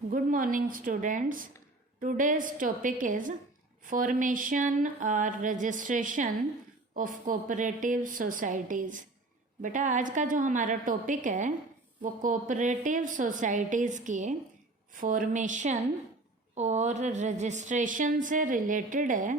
Good morning, students. Today's topic is formation or registration of cooperative societies. बेटा आज का जो हमारा टॉपिक है वो कोऑपरेटिव सोसाइटीज़ के फॉर्मेशन और रजिस्ट्रेशन से रिलेटेड है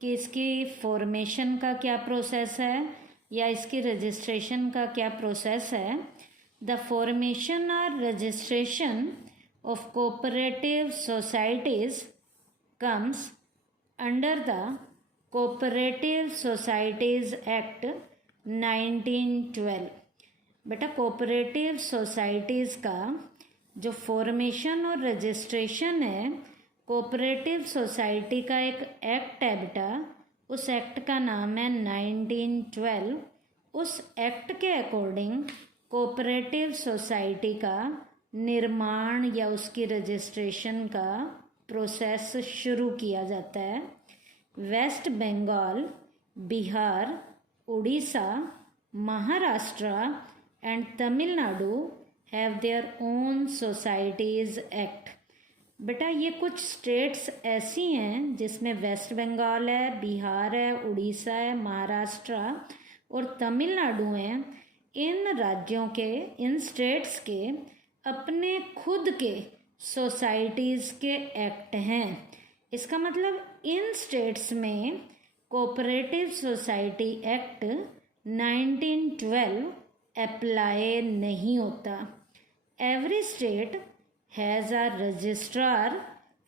कि इसकी फॉर्मेशन का क्या प्रोसेस है या इसकी रजिस्ट्रेशन का क्या प्रोसेस है. द फॉर्मेशन और registration of cooperative societies comes under the Cooperative Societies Act 1912. बेटा कोऑपरेटिव सोसाइटीज़ का जो फॉर्मेशन और रजिस्ट्रेशन है, कोऑपरेटिव सोसाइटी का एक एक्ट है बेटा. उस एक्ट का नाम है 1912. उस एक्ट के अकॉर्डिंग कोऑपरेटिव सोसाइटी का निर्माण या उसकी रजिस्ट्रेशन का प्रोसेस शुरू किया जाता है. West Bengal, Bihar, Orissa, Maharashtra and Tamil Nadu have their own societies act. बेटा ये कुछ स्टेट्स ऐसी हैं जिसमें वेस्ट बंगाल है, बिहार है, उड़ीसा है, महाराष्ट्र और तमिलनाडु हैं. इन राज्यों के, इन स्टेट्स के अपने खुद के सोसाइटीज़ के एक्ट हैं. इसका मतलब इन स्टेट्स में कोऑपरेटिव सोसाइटी एक्ट 1912 अप्लाई नहीं होता. Every state has a registrar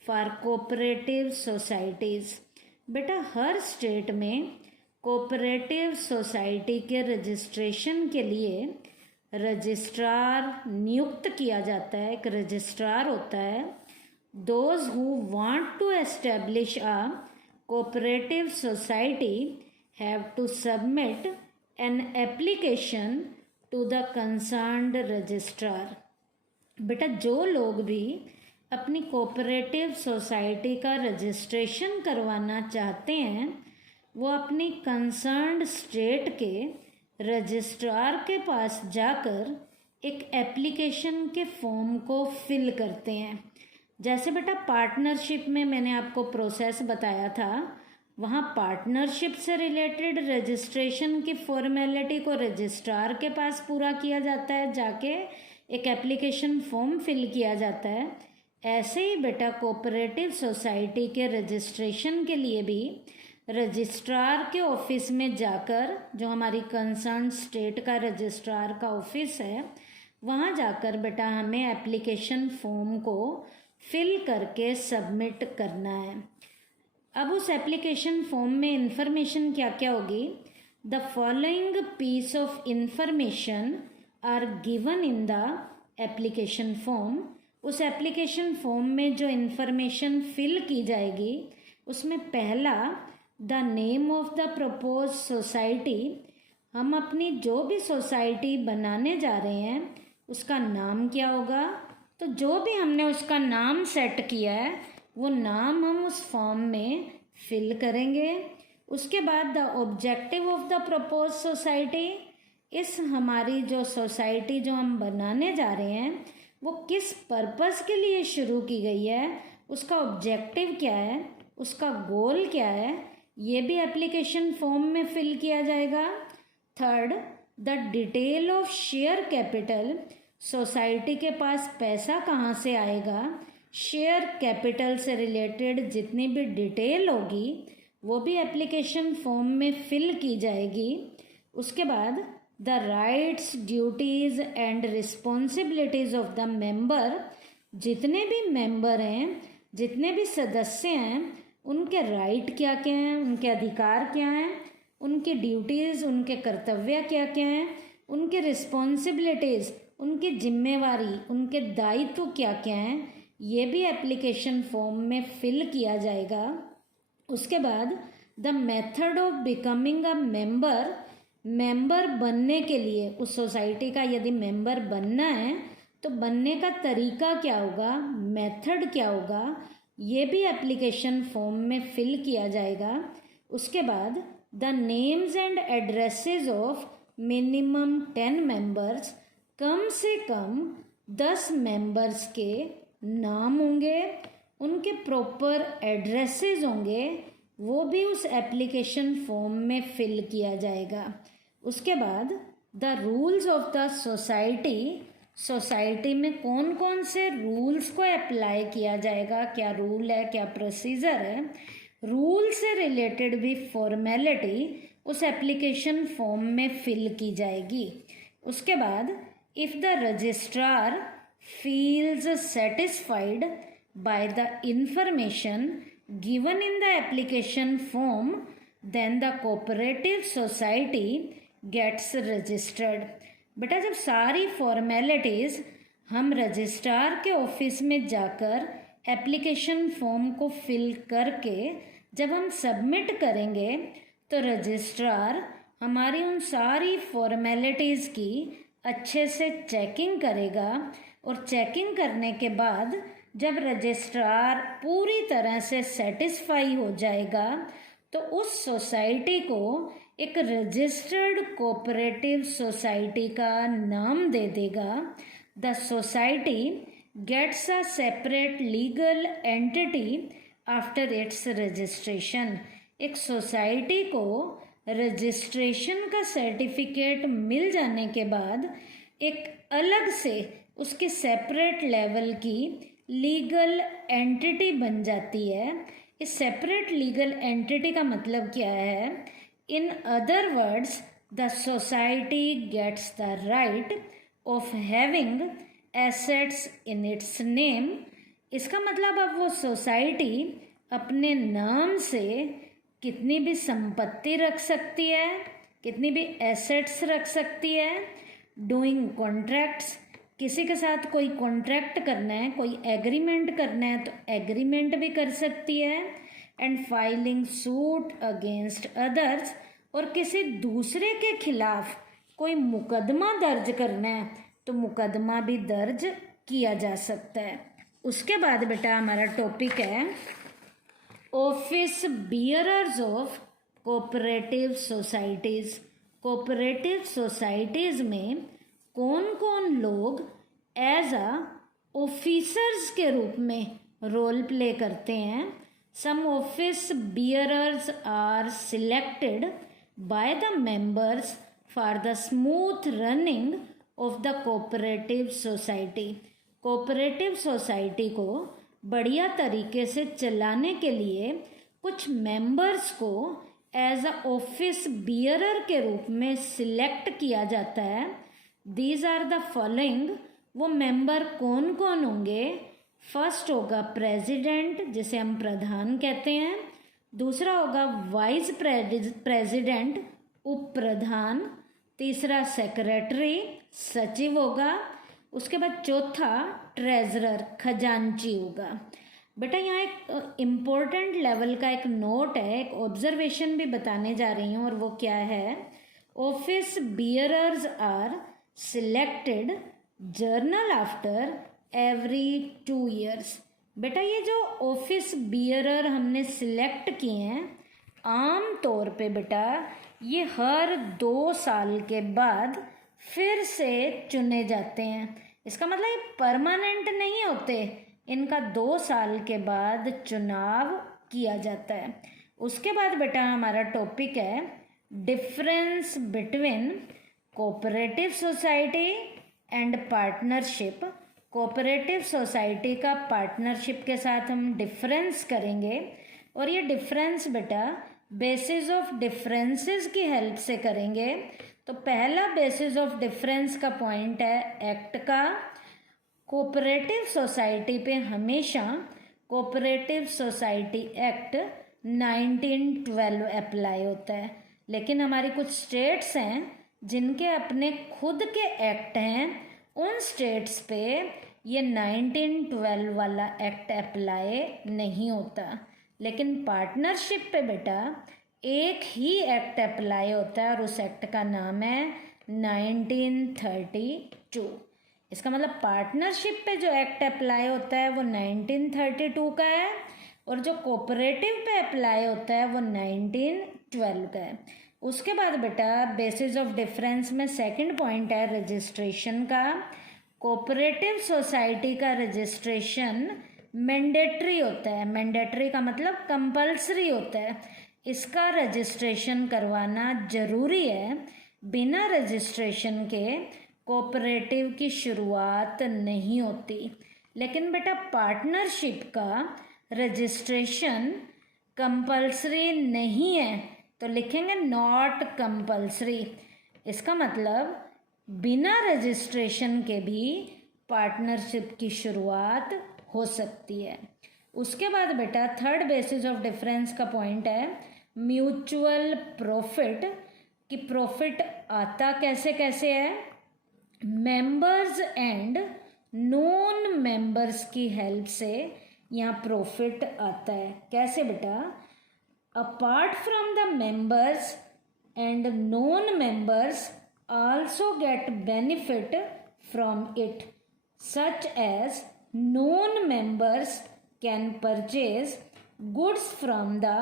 for cooperative societies. बेटा हर स्टेट में कोऑपरेटिव सोसाइटी के रजिस्ट्रेशन के लिए रजिस्ट्रार नियुक्त किया जाता है. एक रजिस्ट्रार होता है. Those who want to establish a cooperative society have to submit an application to the concerned registrar. बेटा जो लोग भी अपनी कोऑपरेटिव सोसाइटी का रजिस्ट्रेशन करवाना चाहते हैं वो अपनी कंसर्न्ड स्टेट के रजिस्ट्रार के पास जाकर एक एप्लीकेशन के फॉर्म को फिल करते हैं. जैसे बेटा पार्टनरशिप में मैंने आपको प्रोसेस बताया था, वहाँ पार्टनरशिप से रिलेटेड रजिस्ट्रेशन की फॉर्मेलिटी को रजिस्ट्रार के पास पूरा किया जाता है, जाके एक एप्लीकेशन फॉर्म फिल किया जाता है. ऐसे ही बेटा कोऑपरेटिव सोसाइटी के रजिस्ट्रेशन के लिए भी रजिस्ट्रार के ऑफिस में जाकर, जो हमारी कंसर्न स्टेट का रजिस्ट्रार का ऑफिस है, वहाँ जाकर बेटा हमें एप्लीकेशन फॉर्म को फिल करके सबमिट करना है. अब उस एप्लीकेशन फॉर्म में इंफॉर्मेशन क्या क्या होगी. The following piece of information are given in the application form. उस एप्लीकेशन फॉर्म में जो इंफॉर्मेशन फिल की जाएगी उसमें पहला the name of the propose society. हम अपनी जो भी सोसाइटी बनाने जा रहे हैं उसका नाम क्या होगा. तो जो भी हमने उसका नाम सेट किया है वो नाम हम उस फॉर्म में फिल करेंगे. उसके बाद the objective of the propose society. इस हमारी जो सोसाइटी जो हम बनाने जा रहे हैं वो किस पर्पस के लिए शुरू की गई है, उसका ऑब्जेक्टिव क्या है, उसका गोल क्या है, ये भी एप्लीकेशन फॉर्म में फिल किया जाएगा. Third the detail of share capital. Society के पास पैसा कहाँ से आएगा, शेयर कैपिटल से रिलेटेड जितनी भी डिटेल होगी वो भी एप्लीकेशन फॉर्म में फिल की जाएगी. उसके बाद the rights, duties and responsibilities of the member. जितने भी मेंबर हैं, जितने भी सदस्य हैं, उनके राइट क्या क्या हैं, उनके अधिकार क्या हैं, उनकी ड्यूटीज़, उनके कर्तव्य क्या क्या हैं, उनके रिस्पॉन्सिबिलिटीज़, उनकी जिम्मेवारी, उनके दायित्व क्या क्या हैं, ये भी एप्लीकेशन फॉर्म में फिल किया जाएगा. उसके बाद the method of becoming a member. Member बनने के लिए उस सोसाइटी का यदि मेंबर बनना है तो बनने का तरीका क्या होगा, मेथड क्या होगा, ये भी एप्लीकेशन फॉर्म में फिल किया जाएगा. उसके बाद the names and addresses of minimum 10 members. कम से कम 10 मेंबर्स के नाम होंगे, उनके प्रॉपर एड्रेसेस होंगे, वो भी उस एप्लीकेशन फॉर्म में फिल किया जाएगा। उसके बाद the rules of the society, society में कौन कौन से रूल्स को अप्लाई किया जाएगा, क्या रूल है, क्या प्रोसीजर है, रूल से रिलेटेड भी फॉर्मेलिटी उस एप्लीकेशन फॉर्म में फिल की जाएगी। उसके बाद if the registrar feels satisfied by the information given in the application form, then the cooperative society gets registered. बेटा जब सारी फॉर्मेलिटीज़ हम रजिस्ट्रार के ऑफिस में जाकर एप्लीकेशन फॉर्म को फिल करके जब हम सबमिट करेंगे तो रजिस्ट्रार हमारी उन सारी फॉर्मेलिटीज़ की अच्छे से चेकिंग करेगा, और चेकिंग करने के बाद जब रजिस्ट्रार पूरी तरह से सेटिस्फाई हो जाएगा तो उस सोसाइटी को एक रजिस्टर्ड कोऑपरेटिव सोसाइटी का नाम दे देगा। The society gets a separate legal entity after its registration. एक सोसाइटी को रजिस्ट्रेशन का सर्टिफिकेट मिल जाने के बाद एक अलग से उसके सेपरेट लेवल की लीगल एंटिटी बन जाती है। इस सेपरेट लीगल एंटिटी का मतलब क्या है? In other words the society gets the right of having assets in its name. इसका मतलब अब वो सोसाइटी अपने नाम से कितनी भी संपत्ति रख सकती है, कितनी भी एसेट्स रख सकती है। डूइंग कॉन्ट्रैक्ट्स, किसी के साथ कोई कॉन्ट्रैक्ट करना है, कोई एग्रीमेंट करना है तो एग्रीमेंट भी कर सकती है। And filing suit against others, और किसी दूसरे के खिलाफ कोई मुकदमा दर्ज करना है तो मुकदमा भी दर्ज किया जा सकता है। उसके बाद बेटा हमारा टॉपिक है office bearers of cooperative societies. Cooperative societies में कौन कौन लोग एज अ ऑफिसर्स के रूप में रोल प्ले करते हैं। Some office bearers are selected by the members for the smooth running of the cooperative society. Cooperative society को बढ़िया तरीके से चलाने के लिए कुछ मेंबर्स को एज अ ऑफिस बियरर के रूप में सिलेक्ट किया जाता है। These are the following. वो मेंबर कौन कौन होंगे? फर्स्ट होगा प्रेसिडेंट, जिसे हम प्रधान कहते हैं। दूसरा होगा वाइस प्रेसिडेंट, उप प्रधान। तीसरा सेक्रेटरी, सचिव होगा। उसके बाद चौथा ट्रेजरर, खजांची होगा। बेटा यहाँ एक इम्पोर्टेंट लेवल का एक नोट है, एक ऑब्जर्वेशन भी बताने जा रही हूँ, और वो क्या है? Office bearers are selected general after every 2 years। बेटा ये जो ऑफिस बियरर हमने सिलेक्ट किए हैं, आम तौर पे बेटा ये हर 2 साल के बाद फिर से चुने जाते हैं। इसका मतलब ये परमानेंट नहीं होते, इनका 2 साल के बाद चुनाव किया जाता है। उसके बाद बेटा हमारा टॉपिक है difference between cooperative society and partnership. Cooperative society का पार्टनरशिप के साथ हम डिफरेंस करेंगे, और ये डिफरेंस बेटा बेसिस ऑफ डिफरेंसेस की हेल्प से करेंगे। तो पहला बेसिस ऑफ डिफरेंस का पॉइंट है एक्ट का। कोऑपरेटिव सोसाइटी पे हमेशा कोऑपरेटिव सोसाइटी एक्ट 1912 अप्लाई होता है, लेकिन हमारी कुछ स्टेट्स हैं जिनके अपने खुद के एक्ट हैं, उन स्टेट्स पे ये 1912 वाला एक्ट अप्लाई नहीं होता। लेकिन पार्टनरशिप पे बेटा एक ही एक्ट अप्लाई होता है, और उस एक्ट का नाम है 1932। इसका मतलब पार्टनरशिप पे जो एक्ट अप्लाई होता है वो 1932 का है, और जो कोऑपरेटिव पे अप्लाई होता है वो 1912 का है। उसके बाद बेटा बेसिस ऑफ डिफरेंस में सेकंड पॉइंट है रजिस्ट्रेशन का। कोऑपरेटिव सोसाइटी का रजिस्ट्रेशन मैंडेटरी होता है। मैंडेटरी का मतलब कंपल्सरी होता है। इसका रजिस्ट्रेशन करवाना जरूरी है। बिना रजिस्ट्रेशन के कोऑपरेटिव की शुरुआत नहीं होती। लेकिन बेटा पार्टनरशिप का रजिस्ट्रेशन कंपल्सरी नहीं है, तो लिखेंगे नॉट कंपल्सरी। इसका मतलब बिना रजिस्ट्रेशन के भी पार्टनरशिप की शुरुआत हो सकती है। उसके बाद बेटा थर्ड बेसिस ऑफ डिफरेंस का पॉइंट है म्यूचुअल प्रॉफिट, कि प्रॉफिट आता कैसे कैसे है, मेंबर्स एंड नॉन मेंबर्स की हेल्प से यहाँ प्रॉफिट आता है। कैसे बेटा, apart from the members and non members also get benefit from it, such as non-members can purchase goods from the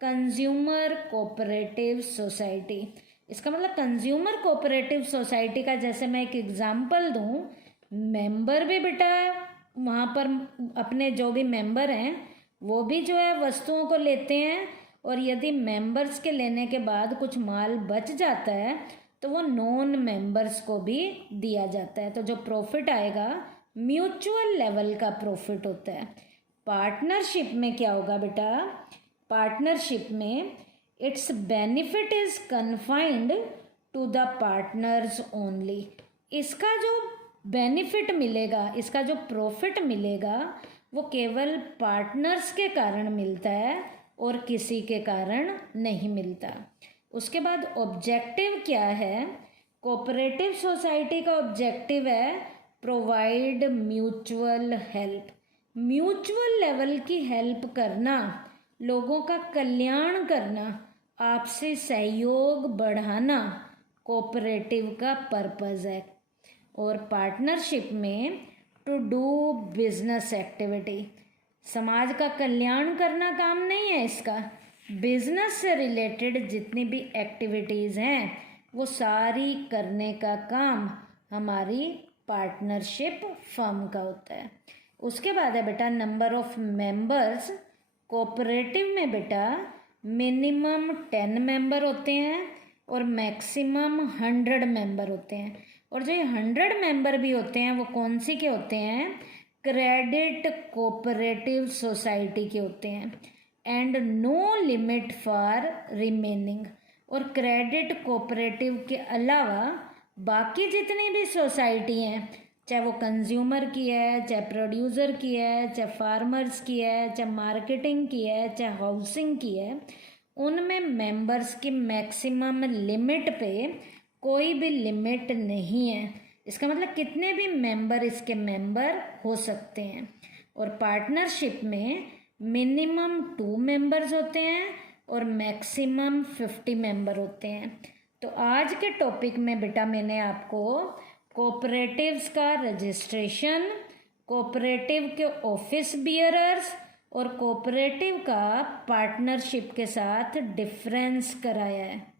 consumer cooperative society। इसका मतलब कंज्यूमर कोऑपरेटिव सोसाइटी का जैसे मैं एक एग्जांपल दूं, मेंबर भी बेटा वहाँ पर अपने जो भी मेंबर हैं वो भी जो है वस्तुओं को लेते हैं, और यदि मेंबर्स के लेने के बाद कुछ माल बच जाता है तो वो नॉन मेंबर्स को भी दिया जाता है। तो जो प्रॉफिट आएगा म्यूचुअल लेवल का प्रॉफिट होता है। पार्टनरशिप में क्या होगा बेटा, पार्टनरशिप में its benefit is confined to the partners only. इसका जो बेनिफिट मिलेगा, इसका जो प्रॉफिट मिलेगा वो केवल पार्टनर्स के कारण मिलता है और किसी के कारण नहीं मिलता। उसके बाद ऑब्जेक्टिव क्या है, कोऑपरेटिव सोसाइटी का ऑब्जेक्टिव है provide mutual help. Mutual level की हेल्प करना, लोगों का कल्याण करना, आपसी सहयोग बढ़ाना कोऑपरेटिव का पर्पस है। और पार्टनरशिप में टू डू बिजनेस एक्टिविटी, समाज का कल्याण करना काम नहीं है इसका। बिजनेस से रिलेटेड जितनी भी एक्टिविटीज़ हैं वो सारी करने का काम हमारी पार्टनरशिप फर्म का होता है। उसके बाद है बेटा नंबर ऑफ मेंबर्स। कोऑपरेटिव में बेटा मिनिमम 10 मेंबर होते हैं और मैक्सिमम 100 मेंबर होते हैं। और जो ये 100 मेंबर भी होते हैं वो कौन सी के होते हैं, क्रेडिट कोऑपरेटिव सोसाइटी के होते हैं। And no limit for remaining. और क्रेडिट कोऑपरेटिव के अलावा बाकी जितनी भी सोसाइटी हैं, चाहे वो कंज्यूमर की है, चाहे प्रोड्यूसर की है, चाहे फार्मर्स की है, चाहे मार्केटिंग की है, चाहे हाउसिंग की है, उनमें मेंबर्स की मैक्सिमम लिमिट पे कोई भी लिमिट नहीं है। इसका मतलब कितने भी मेंबर इसके मेंबर हो सकते हैं। और पार्टनरशिप में मिनिमम 2 मेंबर्स होते हैं और मैक्सिमम 50 मेंबर होते हैं। तो आज के टॉपिक में बेटा मैंने आपको कोऑपरेटिव्स का रजिस्ट्रेशन, कोऑपरेटिव के ऑफिस बियरर्स और कोऑपरेटिव का पार्टनरशिप के साथ डिफरेंस कराया है।